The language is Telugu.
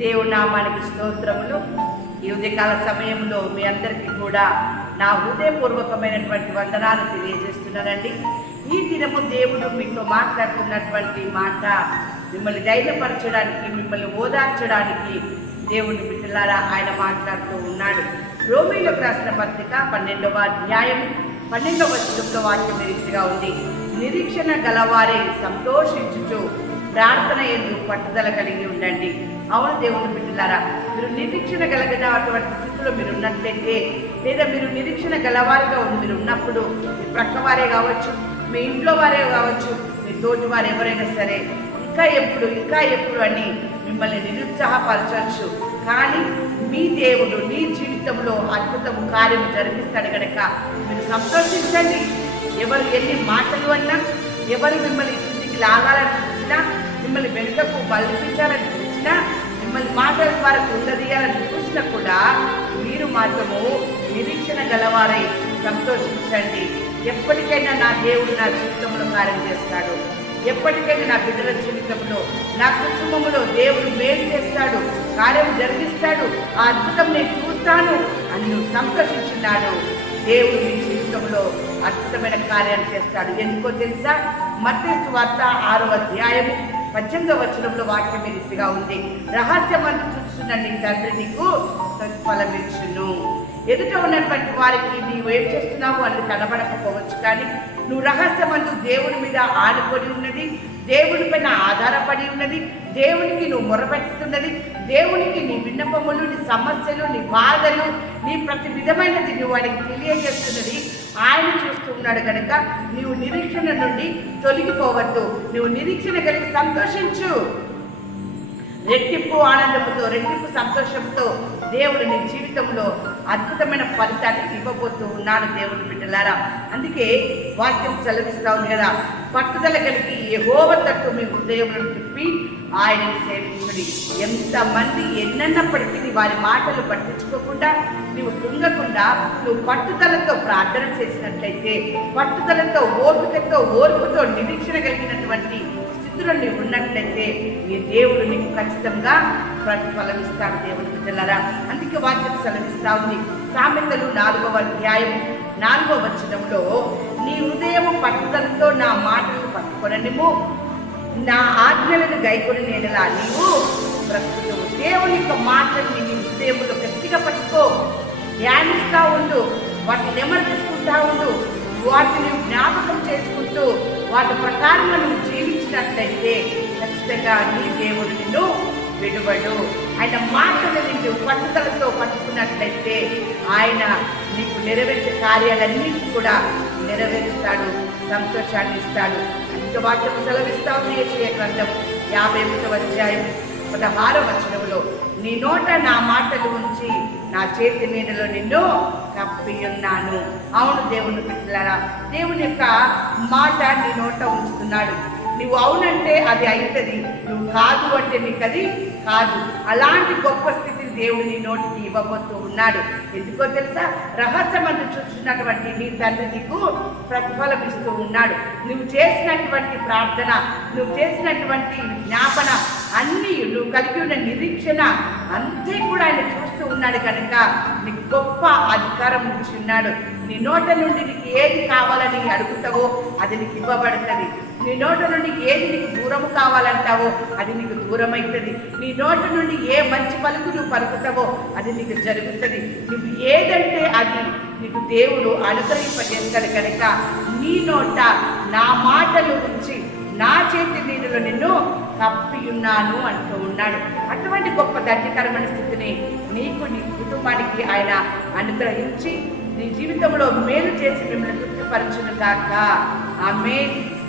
దేవుడు నామానికి స్తోత్రములు. ఈ ఉదయకాల సమయంలో మీ అందరికీ కూడా నా హృదయపూర్వకమైనటువంటి వందనాలు తెలియజేస్తున్నానండి. ఈ దినము దేవుడు మీతో మాట్లాడుతున్నటువంటి మాట మిమ్మల్ని ధైర్యపరచడానికి మిమ్మల్ని ఓదార్చడానికి దేవుని బిడ్డలారా ఆయన మాట్లాడుతూ ఉన్నాడు. రోమిలకు రాసిన పత్రిక పన్నెండవ అధ్యాయం పన్నెండవ వచనంలో వాక్యం ఈ రీతిగా ఉంది. నిరీక్షణ గలవారే సంతోషించుచు ప్రార్థన ఎందు పట్టుదల కలిగి ఉండండి. అవును దేవుని బిడ్డలారా మీరు నిరీక్షణ కలిగినటువంటి స్థితిలో మీరు ఉన్నట్లయితే లేదా మీరు నిరీక్షణ గలవారిగా ఉంది మీరు ఉన్నప్పుడు మీ ప్రక్క వారే కావచ్చు మీ ఇంట్లో వారే కావచ్చు మీ తోటి వారు ఎవరైనా సరే ఇంకా ఎప్పుడు ఇంకా ఎప్పుడు అని మిమ్మల్ని నిరుత్సాహపరచవచ్చు. కానీ మీ దేవుడు నీ జీవితంలో అద్భుతము కార్యం జరిపిస్తాడు కనుక మీరు సంతోషించండి. ఎవరు ఎన్ని మాటలు అన్నా ఎవరు మిమ్మల్ని కిందికి లాగాలని చూసినా మిమ్మల్ని వెనుకకు బలిపించాలని చూసినా మిమ్మల్ని మాటల ద్వారా కుండదీయాలని చూసినా కూడా మీరు మాత్రము నిరీక్షణ గలవారై సంతోషించండి. ఎప్పటికైనా నా దేవుడు నా జీవితంలో కార్యం చేస్తాడు. ఎప్పటికైనా నా బిడ్డల జీవితంలో నా కుటుంబంలో దేవుడు మేలు చేస్తాడు కార్యం జరిగిస్తాడు ఆ అద్భుతం నేను చూస్తాను అని నువ్వు సంతోషించున్నాడు దేవుడు నీ జీవితంలో అద్భుతమైన కార్యాలు చేస్తాడు. ఎందుకో తెలుసా? మధ్య వార్త ఆరో అధ్యాయము పద్దెనిమిదవ వచనంలో వాక్యం ఈ రీతిగా ఉంది. రహస్యమందు చూస్తున్న నీ తండ్రి నీకు ప్రతిఫలం ఎదుట ఉన్నటువంటి వారికి నీవు ఏం చేస్తున్నావు? అని కనబడకపోవచ్చు కానీ నువ్వు రహస్యమందు దేవుని మీద ఆనుకొని ఉన్నది దేవుని పైన ఆధారపడి ఉన్నది దేవునికి నువ్వు మొరపెట్టుతున్నది దేవునికి నీ విన్నపములు నీ సమస్యలు నీ బాధలు నీ ప్రతి విధమైనది నువ్వు ఆయనకి తెలియజేస్తున్నది. ఆయన చూస్తూ ఉన్నాడు కనుక నీవు నిరీక్షణ నుండి తొలగిపోవద్దు. నువ్వు నిరీక్షణ కలిగి సంతోషించు. రెట్టింపు ఆనందంతో రెట్టింపు సంతోషంతో దేవుడు నీ జీవితంలో అద్భుతమైన ఫలితాన్ని ఇవ్వబోతూ ఉన్నాడు దేవుని బిడ్డలారా. అందుకే వాక్యం సెలవిస్తా ఉంది కదా పట్టుదల కలిగి ఏహోవ తట్టు మీ హృదయంలో తిప్పి ఆయనను సేవించుడి. ఎంతమంది ఎన్నన్నప్పటికీ వారి మాటలు పట్టించుకోకుండా నువ్వు కృంగకుండా నువ్వు పట్టుదలతో ప్రార్థన చేసినట్లయితే పట్టుదలతో ఓపికతో ఓర్పుతో నిరీక్షణ కలిగినటువంటి స్థితిలో నీవు ఉన్నట్లయితే నీ దేవుడు నీకు ఖచ్చితంగా ప్రతిఫలమిస్తాడు ఇస్తాడు దేవుని అందుకే వాక్యం సెలవిస్తా ఉంది. సామెతలు నాలుగవ అధ్యాయం నాలుగవ వచనంలో నీ హృదయము పట్టుదలతో నా మాటలు పట్టుకొనము నా ఆజ్ఞలను గైకొని నేనలా నీవు ప్రస్తుతం దేవుని యొక్క మాటల్ని నీ హృదయంలో గట్టిగా పట్టుకో. ధ్యానిస్తూ ఉండు. వాటిని నెమర్చుకుంటా ఉండు. వాటిని జ్ఞాపకం చేసుకుంటూ వాటి ప్రకారంగా నువ్వు జీవించినట్లయితే ఖచ్చితంగా నీ దేవుడు నిన్ను విడువడు. ఆయన మాటలు నిన్ను పట్టుదలతో పట్టుకున్నట్లయితే ఆయన నీకు నెరవేర్చే కార్యాలన్నింటినీ కూడా నెరవేరుస్తాడు సంతోషాన్ని ఇస్తాడు. అందుకే వాక్యం సెలవిస్తా ఉంది. యెషయా గ్రంథం యాభై ఒకటవ అధ్యాయం పదహారవ వచనంలో నీ నోట నా మాటలు ఉంచి నా చేతి నీడలో నిన్ను కప్పి ఉన్నాను. అవును దేవుని బిడ్డలారా దేవుని యొక్క మాట నీ నోట ఉంచుతున్నాడు. నువ్వు అవునంటే అది అవుతుంది నువ్వు కాదు అంటే నీకు అది కాదు. అలాంటి గొప్ప స్థితిని దేవుడు నీ నోటికి ఇవ్వబోతూ ఉన్నాడు. ఎందుకో తెలుసా? రహస్యమందు చూస్తున్నటువంటి నీ తండ్రి నీకు ప్రతిఫలం ఇస్తూ ఉన్నాడు. నువ్వు చేసినటువంటి ప్రార్థన నువ్వు చేసినటువంటి జ్ఞాపన అన్నీ కలిగి ఉన్న నిరీక్షణ అంతే కూడా ఆయన చూస్తూ ఉన్నాడు కనుక నీకు గొప్ప అధికారం నుంచి ఉన్నాడు. నీ నోట నుండి నీకు ఏది కావాలని అడుగుతావో అది నీకు ఇవ్వబడుతుంది. నీ నోట నుండి ఏది నీకు దూరము కావాలంటావో అది నీకు దూరం అవుతుంది నీ నోట నుండి ఏ మంచి పలుకు నువ్వు పలుకుతావో అది నీకు జరుగుతుంది. నువ్వు ఏదంటే అది నీకు దేవుడు అనుగ్రహింపజేస్తాడు కనుక నీ నోట నా మాటలు ఉంచి నా చేతి నీటిలో నిన్ను తప్పియున్నాను అంటూ ఉన్నాడు. అటువంటి గొప్ప దండకరమైన స్థితిని నీకు నీ కుటుంబానికి ఆయన అనుగ్రహించి నీ జీవితంలో మేలు చేసి మిమ్మల్ని తృప్తిపరచును కాక ఆమె